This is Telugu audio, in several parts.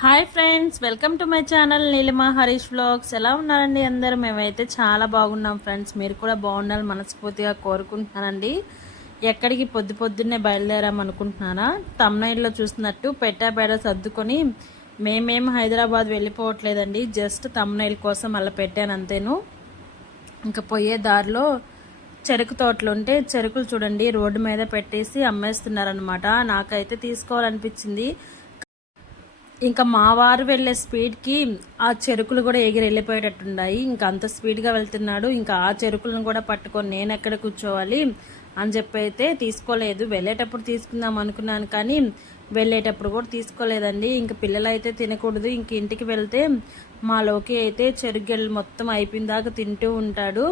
Hi friends, welcome to my channel Neelima Harish vlogs. ఎలా ఉన్నారండి అందరూ? మేమైతే చాలా బాగున్నాం ఫ్రెండ్స్. మీరు కూడా బాగుండాలని మనస్ఫూర్తిగా కోరుకుంటున్నానండి. ఎక్కడికి పొద్దున్నే బయలుదేరాం అనుకుంటున్నారా? తమ్నైల్లో చూసినట్టు పెట్టాపేడ సర్దుకొని మేమేం హైదరాబాద్ వెళ్ళిపోవట్లేదండి. జస్ట్ తమ్నైల్ కోసం అలా పెట్టాను అంతేను. ఇంకా పోయే దారిలో చెరుకు తోటలు ఉంటే చెరుకులు చూడండి రోడ్డు మీద పెట్టేసి అమ్మేస్తున్నారనమాట. నాకైతే తీసుకోవాలనిపించింది. ఇంకా మా వారు వెళ్ళే స్పీడ్కి ఆ చెరుకులు కూడా ఎగిరి వెళ్ళిపోయేటట్టున్నాయి. ఇంకా అంత స్పీడ్గా వెళ్తున్నాడు. ఇంకా ఆ చెరుకులను కూడా పట్టుకొని నేను ఎక్కడ కూర్చోవాలి అని చెప్పి అయితే తీసుకోలేదు. వెళ్ళేటప్పుడు తీసుకుందాం అనుకున్నాను కానీ వెళ్ళేటప్పుడు కూడా తీసుకోలేదండి. ఇంక పిల్లలు అయితే తినకూడదు. ఇంక ఇంటికి వెళ్తే మా లోకి అయితే చెరుగెళ్ళు మొత్తం అయిపోయిన దాకా తింటూ ఉంటాడు.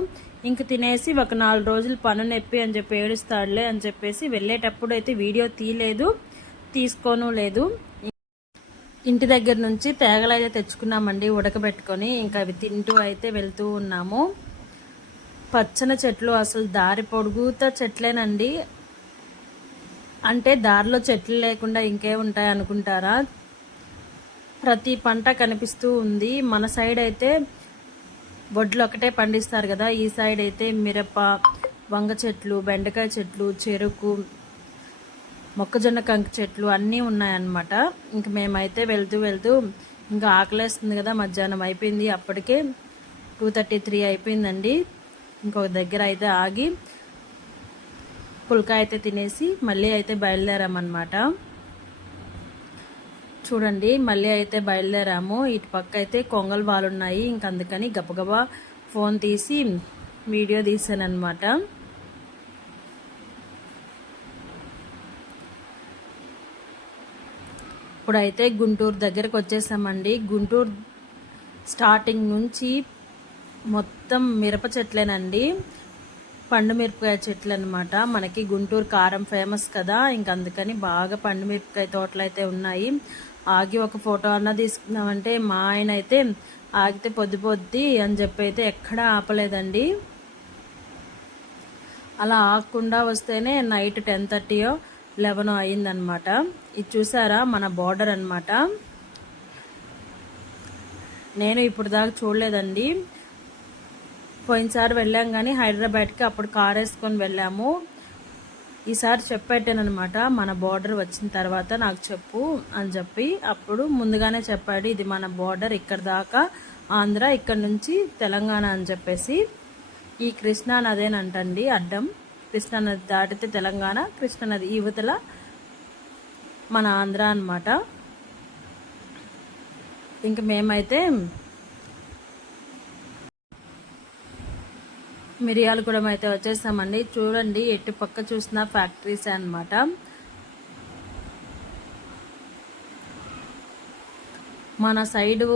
ఇంక తినేసి ఒక 4 రోజులు పను నొప్పి అని చెప్పి ఏడుస్తాడులే అని చెప్పేసి వెళ్ళేటప్పుడు అయితే వీడియో తీయలేదు, తీసుకోను లేదు. ఇంటి దగ్గర నుంచి తేగలైతే తెచ్చుకున్నామండి ఉడకబెట్టుకొని. ఇంకా అవి తింటూ అయితే వెళ్తూ ఉన్నాము. పచ్చని చెట్లు, అసలు దారి పొడుగుతా చెట్లేనండి. అంటే దారిలో చెట్లు లేకుండా ఇంకే ఉంటాయి అనుకుంటారా? ప్రతి పంట కనిపిస్తూ ఉంది. మన సైడ్ అయితే వడ్లు ఒకటే పండిస్తారు కదా, ఈ సైడ్ అయితే మిరప, వంగ చెట్లు, బెండకాయ చెట్లు, చెరుకు, మొక్కజొన్న కంకి చెట్లు అన్నీ ఉన్నాయన్నమాట. ఇంక మేమైతే వెళ్తూ ఇంకా ఆకలేస్తుంది కదా, మధ్యాహ్నం అయిపోయింది. అప్పటికే 2:33 అయిపోయిందండి. ఇంకొక దగ్గర అయితే ఆగి పుల్కా అయితే తినేసి మళ్ళీ అయితే బయలుదేరామన్నమాట. చూడండి మళ్ళీ అయితే బయలుదేరాము. ఇటు పక్క అయితే కొంగల్ బాలు ఉన్నాయి. ఇంక అందుకని గబగబా ఫోన్ తీసి వీడియో తీసానమాట. ఇప్పుడైతే గుంటూరు దగ్గరకు వచ్చేసామండి. గుంటూరు స్టార్టింగ్ నుంచి మొత్తం మిరప చెట్లేనండి, పండు మిరపకాయ చెట్లు అనమాట. మనకి గుంటూరు కారం ఫేమస్ కదా, ఇంక అందుకని బాగా పండు మిరపకాయ తోటలు అయితే ఉన్నాయి. ఆగి ఒక ఫోటో అన్నా తీసుకుందామంటే మా ఆయన అయితే ఆగితే పొద్దు అని చెప్పి అయితే ఎక్కడా ఆపలేదండి. అలా ఆగకుండా వస్తేనే నైట్ 10:30 11 అయిందనమాట. ఇది చూసారా మన బార్డర్ అనమాట. నేను ఇప్పుడు దాకా చూడలేదండి. పోయినసారి వెళ్ళాం కానీ హైదరాబాద్కి, అప్పుడు కార్ వేసుకొని వెళ్ళాము. ఈసారి చెప్పానమాట, మన బార్డర్ వచ్చిన తర్వాత నాకు చెప్పు అని చెప్పి. అప్పుడు ముందుగానే చెప్పాడు, ఇది మన బార్డర్, ఇక్కడ దాకా ఆంధ్ర, ఇక్కడ నుంచి తెలంగాణ అని చెప్పేసి. ఈ కృష్ణా నదేనంటండి అడ్డం. కృష్ణానది దాటితే తెలంగాణ, కృష్ణానది యువతల మన ఆంధ్ర అన్నమాట. ఇంక మేమైతే మిరియాలగూడెం అయితే వచ్చేసామండి. చూడండి ఎటు పక్క చూసిన ఫ్యాక్టరీస్ అన్నమాట. మన సైడు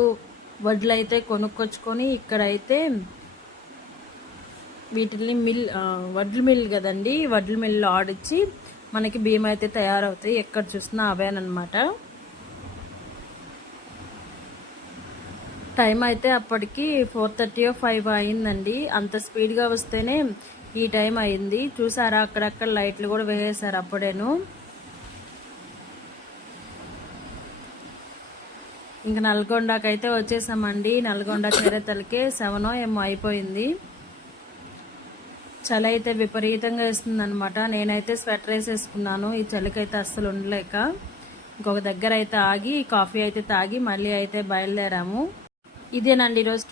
వడ్లు అయితే కొనుక్కొచ్చుకొని ఇక్కడైతే వీటిని వడ్ల మిల్ కదండి, వడ్ల మిల్లు ఆడిచ్చి మనకి బియ్యం అయితే తయారవుతాయి. ఎక్కడ చూసినా అవేనమాట. టైం అయితే అప్పటికి 4:30 5 అయిందండి. అంత స్పీడ్గా వస్తేనే ఈ టైం అయింది. చూసారా అక్కడక్కడ లైట్లు కూడా వేసేసారు అప్పుడేను. ఇంకా నల్గొండకైతే వచ్చేసామండి. నల్గొండ చేరేతలకే 7 ఏమో అయిపోయింది. చలి అయితే విపరీతంగా వేస్తుంది అనమాట. నేనైతే స్వెటర్ వేసేసుకున్నాను, ఈ చలికైతే అస్సలు ఉండలేక. ఇంకొక దగ్గర అయితే ఆగి కాఫీ అయితే తాగి మళ్ళీ అయితే బయలుదేరాము. ఇదేనండి ఈరోజు